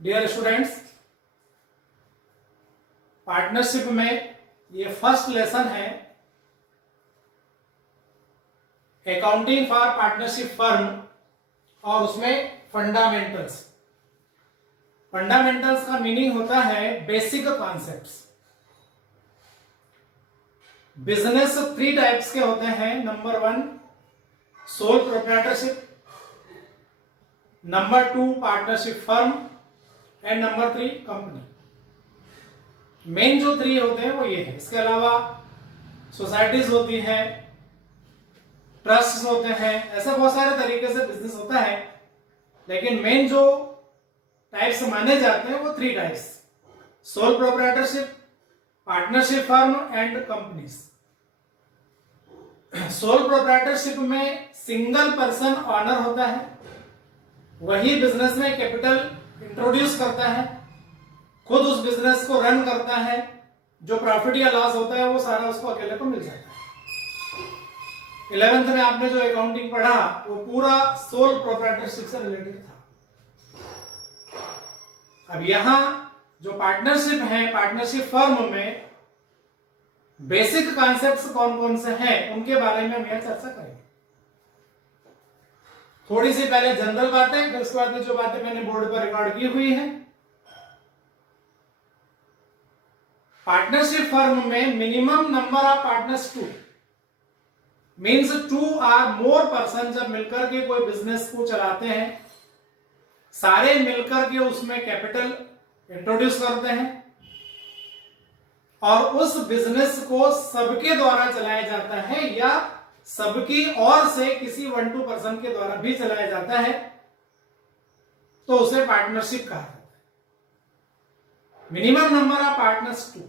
Dear students, partnership में ये first lesson है अकाउंटिंग फॉर पार्टनरशिप फर्म और उसमें फंडामेंटल्स। फंडामेंटल्स का मीनिंग होता है बेसिक कॉन्सेप्ट्स। बिजनेस 3 टाइप्स के होते हैं। Number 1 sole proprietorship, number 2 partnership firm and number 3 company. Main जो 3 होते हैं वो ये है। इसके अलावा सोसाइटीज होती हैं, ट्रस्ट होते हैं, ऐसे बहुत सारे तरीके से बिजनेस होता है, लेकिन मेन जो टाइप्स माने जाते हैं वो 3 types: sole proprietorship, partnership firm and companies. Sole proprietorship में सिंगल पर्सन ऑनर होता है, वही बिजनेस में कैपिटल इंट्रोड्यूस करता है, खुद उस बिजनेस को रन करता है, जो प्रॉफिट या लॉस होता है वो सारा उसको अकेले को मिल जाता है। 11th में आपने जो अकाउंटिंग पढ़ा वो पूरा सोल प्रोप्राइटरशिप से रिलेटेड था। अब यहां जो पार्टनरशिप है, पार्टनरशिप फर्म में बेसिक कॉन्सेप्ट्स कौन कौन से हैं उनके बारे में हम यह चर्चा करेंगे। थोड़ी सी पहले जनरल बातें, फिर उसके बाद में जो बातें मैंने बोर्ड पर रिकॉर्ड की हुई है। पार्टनरशिप फर्म में minimum number of partners 2 means 2 or more person जब मिलकर के कोई बिजनेस को चलाते हैं, सारे मिलकर के उसमें कैपिटल इंट्रोड्यूस करते हैं और उस बिजनेस को सबके द्वारा चलाया जाता है या सबकी ओर से किसी 1-2 पर्सन के द्वारा भी चलाया जाता है, तो उसे पार्टनरशिप कहा जाता है। Minimum number of partners 2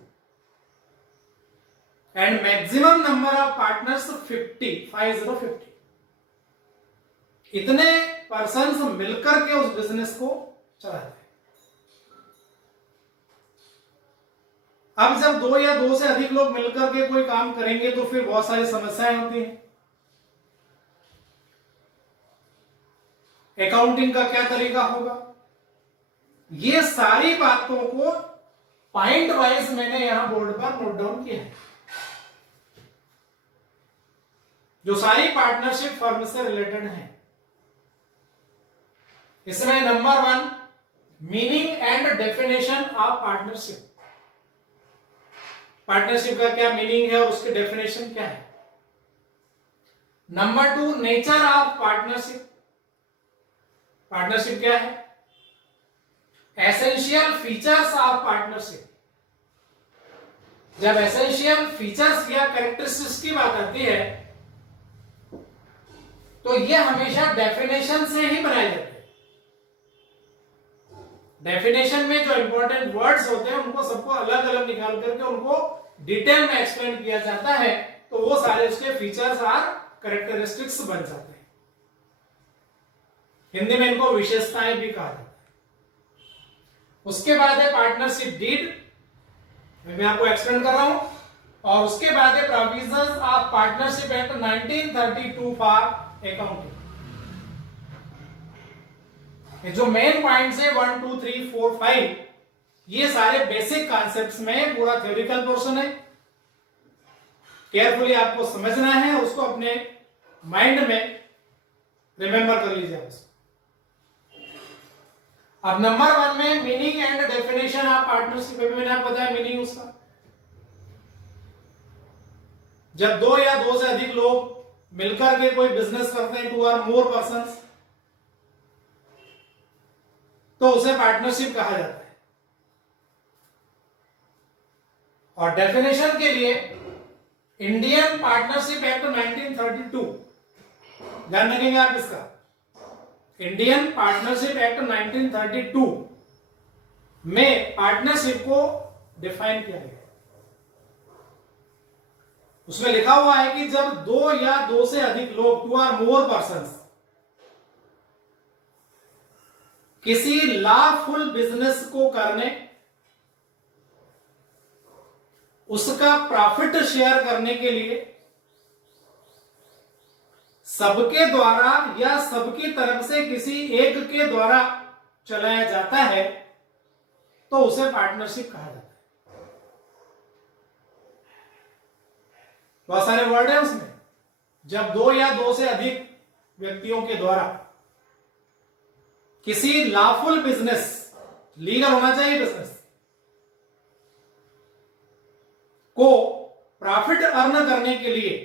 and maximum number of partners 50। इतने पर्सन्स मिलकर के उस बिजनेस को चलाते हैं। अब जब 2 या 2 से अधिक लोग मिलकर के कोई काम करेंगे तो फिर बहुत सारी समस्याएं होती हैं। अकाउंटिंग का क्या तरीका होगा, ये सारी बातों को पॉइंट वाइज मैंने यहां बोर्ड पर नोट डाउन किया है, जो सारी पार्टनरशिप फर्म से रिलेटेड है। इसमें number 1 meaning and definition of partnership. Partnership का क्या मीनिंग है और उसकी डेफिनेशन क्या है। Number 2 nature of partnership. Partnership क्या है। Essential features of partnership. जब एसेंशियल फीचर्स या कैरेक्टरिस्टिक्स की बात आती है तो ये हमेशा डेफिनेशन से ही बनाए जाते हैं। डेफिनेशन में जो इंपॉर्टेंट वर्ड्स होते हैं उनको सबको अलग अलग निकाल करके उनको डिटेल में एक्सप्लेन किया जाता है, तो वो सारे उसके फीचर्स और कैरेक्टरिस्टिक्स बन जाते हैं। हिंदी में इनको विशेषताएं भी कहा जाता है। उसके बाद है पार्टनरशिप डीड, मैं आपको एक्सप्लेन कर रहा हूं, और उसके बाद है provisions of partnership act 1932 for accounting. जो मेन पॉइंट्स है 1, 2, 3, 4, 5, ये सारे बेसिक कॉन्सेप्ट्स में पूरा थ्योरिकल पोर्शन है। केयरफुली आपको समझना है, उसको अपने माइंड में रिमेंबर कर लीजिए। अब नंबर 1 में meaning and definition of partnership. मैंने आपको बताया मीनिंग उसका, जब 2 या 2 से अधिक लोग मिलकर के कोई बिजनेस करते हैं, 2 or more persons, तो उसे पार्टनरशिप कहा जाता है। और डेफिनेशन के लिए इंडियन पार्टनरशिप एक्ट 1932 ध्यान रखेंगे आप इसका। इंडियन पार्टनरशिप एक्ट 1932 में पार्टनरशिप को डिफाइन किया गया। उसमें लिखा हुआ है कि जब 2 या 2 से अधिक लोग 2 or more persons किसी लॉफुल बिजनेस को करने, उसका प्रॉफिट शेयर करने के लिए सबके द्वारा या सबकी तरफ से किसी एक के द्वारा चलाया जाता है, तो उसे पार्टनरशिप कहा जाता है। बहुत सारे वर्ड है उसमें। जब दो या दो से अधिक व्यक्तियों के द्वारा किसी लॉफुल बिजनेस, लीगल होना चाहिए बिजनेस, को प्रॉफिट अर्न करने के लिए,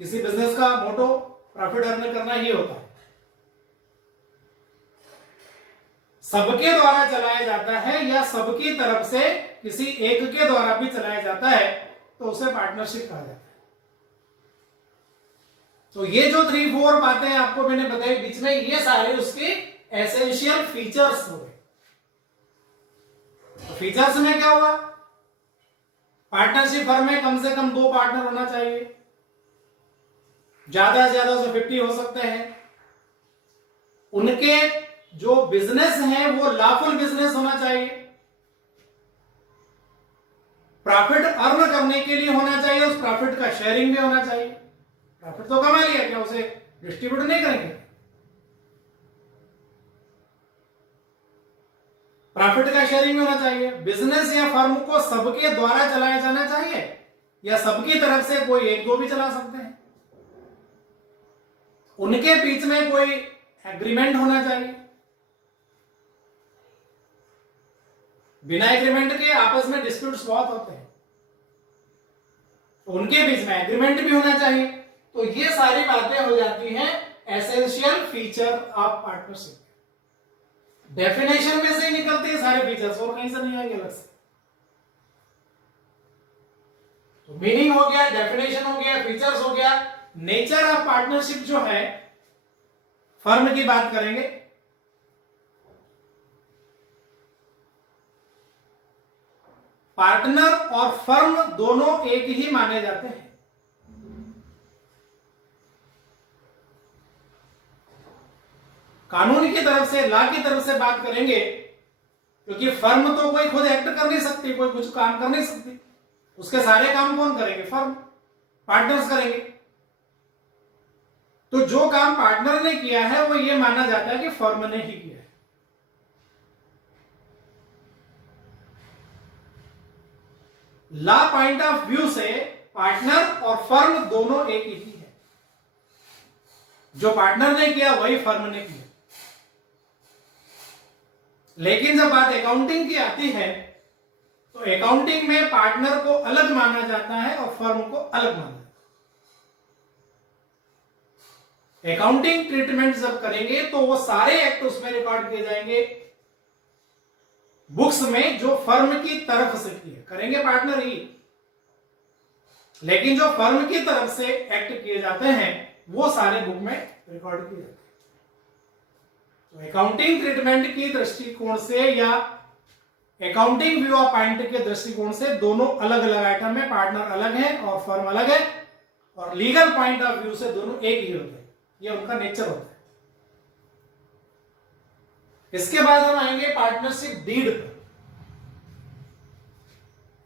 किसी बिजनेस का मोटो प्रॉफिट अर्न करना ही होता है, सबके द्वारा चलाया जाता है या सबकी तरफ से किसी एक के द्वारा भी चलाया जाता है, तो उसे पार्टनरशिप कहा जाता है। तो ये जो 3-4 बातें आपको मैंने बताई बीच में, ये सारे उसके एसेंशियल फीचर्स हो गए। तो फीचर्स में क्या हुआ? पार्टनरशिप फर्म में कम से कम 2 पार्टनर होना चाहिए, ज्यादा से ज्यादा 50 हो सकते हैं। उनके जो बिजनेस है वो लॉफुल बिजनेस होना चाहिए, प्रॉफिट अर्न करने के लिए होना चाहिए, उस प्रॉफिट का शेयरिंग भी होना चाहिए। प्रॉफिट तो कमा लिया, क्या उसे डिस्ट्रीब्यूट नहीं करेंगे? प्रॉफिट का शेयरिंग भी होना चाहिए। बिजनेस या फर्म को सबके द्वारा चलाया जाना चाहिए या सबकी तरफ से कोई एक दो भी चला सकते हैं। उनके बीच में कोई एग्रीमेंट होना चाहिए, बिना एग्रीमेंट के आपस में डिस्प्यूट्स बहुत होते हैं, उनके बीच में एग्रीमेंट भी होना चाहिए। तो ये सारी बातें हो जाती हैं essential feature of partnership. Definition में से ही निकलते हैं सारे फीचर्स, और कहीं से नहीं आएंगे अलग से। तो मीनिंग हो गया, डेफिनेशन हो गया, फीचर्स हो गया। नेचर ऑफ पार्टनरशिप जो है, फर्म की बात करेंगे। पार्टनर और फर्म दोनों एक ही माने जाते हैं। कानून की तरफ से, लॉ की तरफ से बात करेंगे, क्योंकि फर्म तो कोई खुद एक्ट कर नहीं सकती, कोई कुछ काम कर नहीं सकती, उसके सारे काम कौन करेंगे? फर्म, पार्टनर्स करेंगे। तो जो काम पार्टनर ने किया है वो ये माना जाता है कि फर्म ने ही किया है। लॉ पॉइंट ऑफ व्यू से पार्टनर और फर्म दोनों एक ही है। जो पार्टनर ने किया वही फर्म ने किया। लेकिन जब बात अकाउंटिंग की आती है तो अकाउंटिंग में पार्टनर को अलग माना जाता है और फर्म को अलग माना जाता है। अकाउंटिंग ट्रीटमेंट जब करेंगे तो वो सारे एक्ट उसमें रिकॉर्ड किए जाएंगे बुक्स में, जो फर्म की तरफ से किए, करेंगे पार्टनर ही, लेकिन जो फर्म की तरफ से एक्ट किए जाते हैं वो सारे बुक में रिकॉर्ड किए जाते हैं। तो अकाउंटिंग ट्रीटमेंट की दृष्टिकोण से या अकाउंटिंग व्यू ऑफ पॉइंट के दृष्टिकोण से दोनों अलग अलग आइटम में, पार्टनर अलग है और फर्म अलग है, और लीगल पॉइंट ऑफ व्यू से दोनों एक ही होते हैं। ये उनका नेचर होता है। इसके बाद हम आएंगे पार्टनरशिप डीड पर।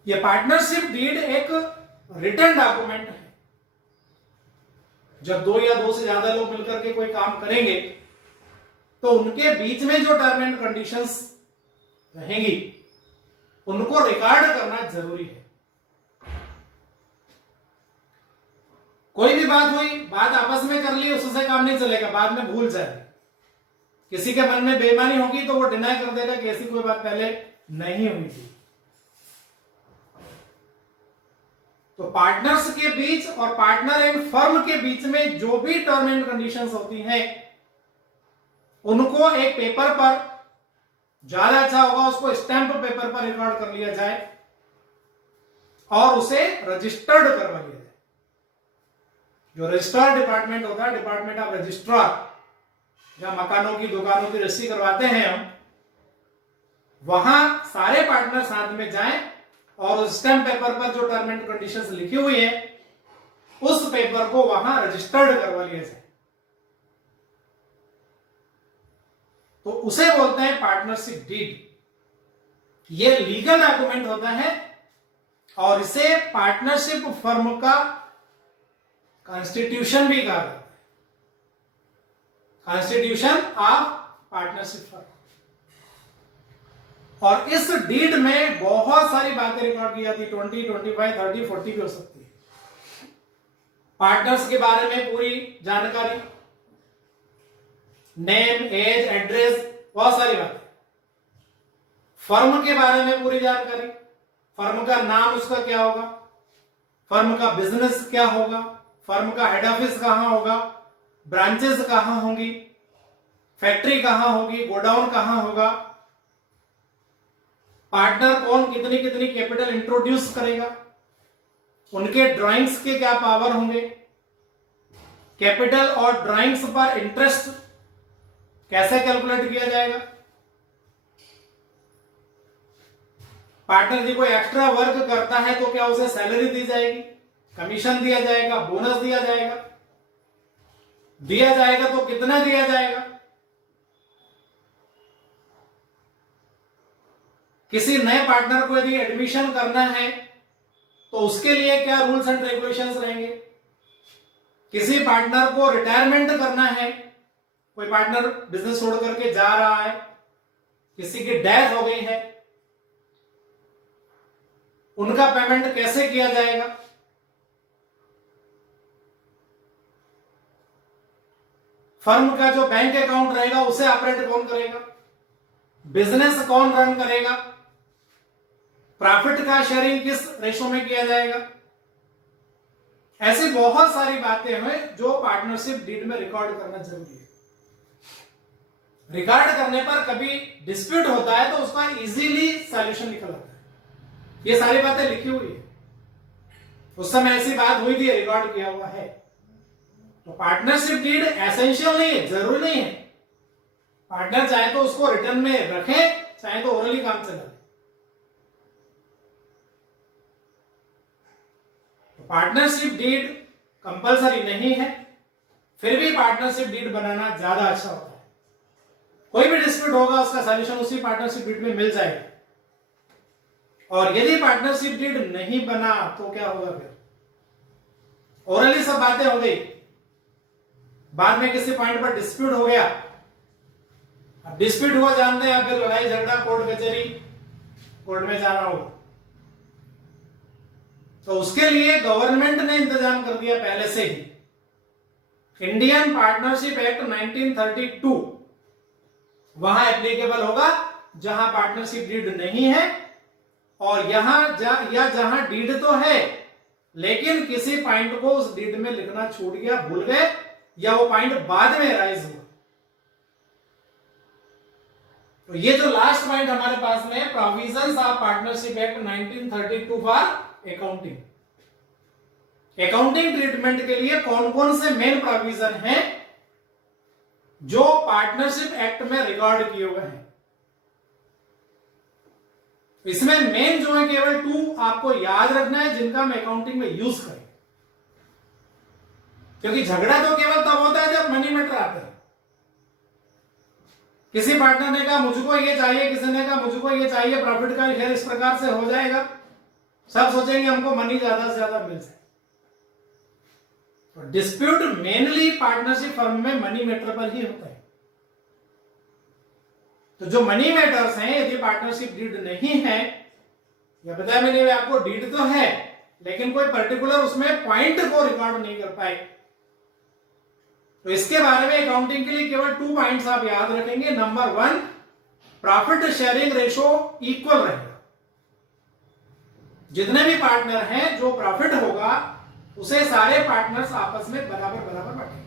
यह पार्टनरशिप डीड एक रिटन डॉक्यूमेंट है। जब 2 या 2 से ज्यादा लोग मिलकर के कोई काम करेंगे तो उनके बीच में जो टर्म एंड कंडीशंस रहेंगी उनको रिकॉर्ड करना जरूरी है। कोई भी बात हुई, बात आपस में कर ली, उससे काम नहीं चलेगा, बाद में भूल जाए। किसी के मन में बेईमानी होगी तो वो डिनाई कर देगा कि ऐसी कोई बात पहले नहीं हुई थी। तो पार्टनर्स के बीच और पार्टनर एंड फर्म के बीच में जो भी टर्म एंड कंडीशंस होती हैं उनको एक पेपर पर, ज्यादा अच्छा होगा उसको स्टैंप पेपर पर रिकॉर्ड कर लिया जाए और उसे रजिस्टर्ड करवा लिया जाए। जो रजिस्ट्रार डिपार्टमेंट होता है, डिपार्टमेंट ऑफ रजिस्ट्रार, जहां मकानों की, दुकानों की रजिस्ट्री करवाते हैं हम, वहां सारे पार्टनर साथ में जाएं और उस स्टैंप पेपर पर जो टर्म एंड कंडीशंस लिखी हुई है उस पेपर को वहां रजिस्टर्ड करवा लिया जाए। तो उसे बोलते हैं पार्टनरशिप डीड। ये लीगल डॉक्यूमेंट होता है और इसे पार्टनरशिप फर्म का कॉन्स्टिट्यूशन भी कहा जाता है। Constitution of partnership firm. और इस डीड में बहुत सारी बातें रिकॉर्ड की जाती, 20, 25, 30, 40 भी हो सकती है। पार्टनर्स के बारे में पूरी जानकारी, नेम, एज, एड्रेस, बहुत सारी बातें। फर्म के बारे में पूरी जानकारी, फर्म का नाम उसका क्या होगा, फर्म का बिजनेस क्या होगा, फर्म का हेड ऑफिस कहां होगा, ब्रांचेस कहां होंगी, फैक्ट्री कहां होगी, गोडाउन कहां होगा, पार्टनर कौन कितनी कितनी कैपिटल इंट्रोड्यूस करेगा, उनके ड्राइंग्स के क्या पावर होंगे, कैपिटल और ड्राइंग्स पर इंटरेस्ट कैसे कैलकुलेट किया जाएगा, पार्टनर जी कोई एक्स्ट्रा वर्क करता है तो क्या उसे सैलरी दी जाएगी, कमीशन दिया जाएगा, बोनस दिया जाएगा, दिया जाएगा तो कितना दिया जाएगा, किसी नए पार्टनर को यदि एडमिशन करना है तो उसके लिए क्या रूल्स एंड रेगुलेशंस रहेंगे, किसी पार्टनर को रिटायरमेंट करना है, कोई पार्टनर बिजनेस छोड़ करके जा रहा है, किसी की डेथ हो गई है, उनका पेमेंट कैसे किया जाएगा, फर्म का जो बैंक अकाउंट रहेगा उसे ऑपरेट कौन करेगा, बिजनेस कौन रन करेगा, प्रॉफिट का शेयरिंग किस रेशो में किया जाएगा। ऐसी बहुत सारी बातें हैं जो पार्टनरशिप डीड में रिकॉर्ड करना जरूरी है। रिकॉर्ड करने पर कभी डिस्प्यूट होता है तो उसका इजीली सॉल्यूशन निकल आता है। ये सारी बातें लिखी हुई है, उस समय ऐसी बात हुई थी, रिकॉर्ड किया हुआ है। तो पार्टनरशिप डीड एसेंशियल नहीं है, जरूरी नहीं है। पार्टनर चाहे तो उसको रिटर्न में रखे, चाहे तो ओरली काम चला। पार्टनरशिप डीड कंपलसरी नहीं है, फिर भी पार्टनरशिप डीड बनाना ज्यादा अच्छा होता है। कोई भी डिस्प्यूट होगा उसका सॉल्यूशन उसी पार्टनरशिप डीड में मिल जाएगा। और यदि पार्टनरशिप डीड नहीं बना तो क्या होगा फिर? ओरली सब बातें हो गई, बाद में किसी पॉइंट पर डिस्प्यूट हो गया, अब डिस्प्यूट हुआ जानते हैं, फिर लड़ाई झगड़ा, कोर्ट कचहरी, कोर्ट में जाना होगा। तो उसके लिए गवर्नमेंट ने इंतजाम कर दिया पहले से ही। इंडियन पार्टनरशिप एक्ट 1932 वहां एप्लीकेबल होगा जहां पार्टनरशिप डीड नहीं है, और या जहां डीड तो है लेकिन किसी पॉइंट को उस डीड में लिखना छूट गया, भूल गए, या वो पॉइंट बाद में राइज हुआ। तो ये जो लास्ट पॉइंट हमारे पास में, provisions of partnership act 1932 for accounting. Accounting treatment के लिए कौन कौन से मेन प्रोविजन हैं जो पार्टनरशिप एक्ट में रिकॉर्ड किए हुए हैं। इसमें मेन जो है केवल 2 आपको याद रखना है जिनका हम अकाउंटिंग में यूज करें, क्योंकि झगड़ा तो केवल तब होता है जब मनी मैटर आता है। किसी पार्टनर ने कहा मुझको ये चाहिए, किसी ने कहा मुझको ये चाहिए, प्रॉफिट का शेयर इस प्रकार से हो जाएगा, सब सोचेंगे हमको मनी ज्यादा से ज्यादा मिल जाए। तो डिस्प्यूट मेनली पार्टनरशिप फर्म में मनी मैटर पर ही होता है। तो जो मनी मैटर्स हैं, यदि पार्टनरशिप डीड नहीं है, या बताया मैंने आपको डीड तो है लेकिन कोई पर्टिकुलर उसमें पॉइंट को रिकॉर्ड नहीं कर पाए, तो इसके बारे में अकाउंटिंग के लिए केवल 2 पॉइंट्स आप याद रखेंगे। Number 1, profit sharing ratio equal रहेगा। जितने भी पार्टनर हैं, जो प्रॉफिट होगा उसे सारे पार्टनर्स आपस में बराबर बराबर बांटेंगे।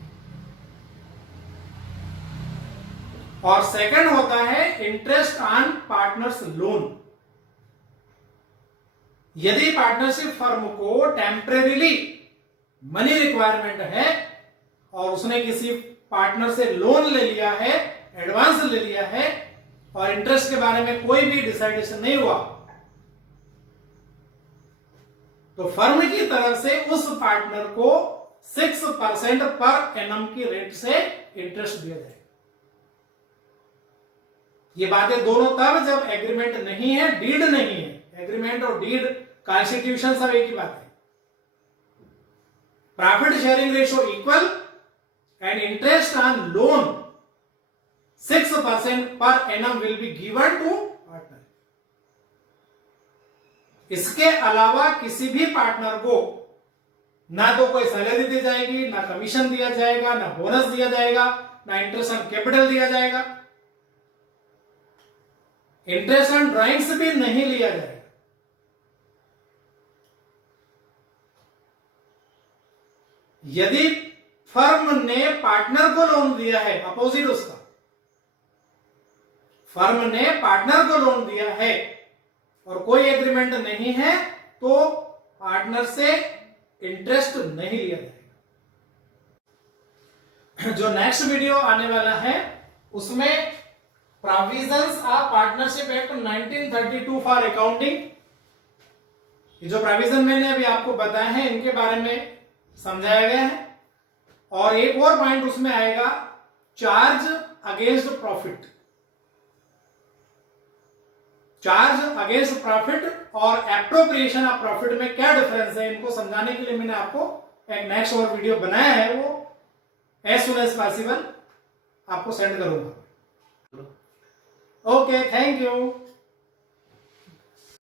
और सेकंड होता है इंटरेस्ट ऑन पार्टनर्स लोन। यदि पार्टनरशिप फर्म को टेम्परेरीली मनी रिक्वायरमेंट है और उसने किसी पार्टनर से लोन ले लिया है, एडवांस ले लिया है, और इंटरेस्ट के बारे में कोई भी डिसाइडेशन नहीं हुआ, तो फर्म की तरफ से उस पार्टनर को 6% पर एनम की रेट से इंटरेस्ट दिया जाए। ये बातें दोनों तब जब एग्रीमेंट नहीं है, डीड नहीं है। एग्रीमेंट और डीड, कॉन्स्टिट्यूशन सब एक ही बात है। Profit sharing ratio equal and interest on loan 6% per annum will be given to partner. इसके अलावा किसी भी पार्टनर को ना तो कोई सैलरी दी जाएगी, ना कमीशन दिया जाएगा, ना बोनस दिया जाएगा, ना इंटरेस्ट ऑन कैपिटल दिया जाएगा, इंटरेस्ट ऑन ड्राइंग्स भी नहीं लिया जाएगा। यदि फर्म ने पार्टनर को लोन दिया है, अपोजिट उसका, फर्म ने पार्टनर को लोन दिया है और कोई एग्रीमेंट नहीं है, तो पार्टनर से इंटरेस्ट नहीं लिया जाएगा। जो नेक्स्ट वीडियो आने वाला है उसमें provisions of partnership act 1932 for accounting, ये जो प्रोविजन मैंने अभी आपको बताया है इनके बारे में समझाया गया है। और एक और पॉइंट उसमें आएगा, charge against profit, charge against profit और एप्रोप्रिएशन ऑफ प्रॉफिट में क्या डिफरेंस है, इनको समझाने के लिए मैंने आपको एक नेक्स्ट और वीडियो बनाया है, वो एज सुन एज पॉसिबल आपको सेंड करूंगा। Okay, thank you.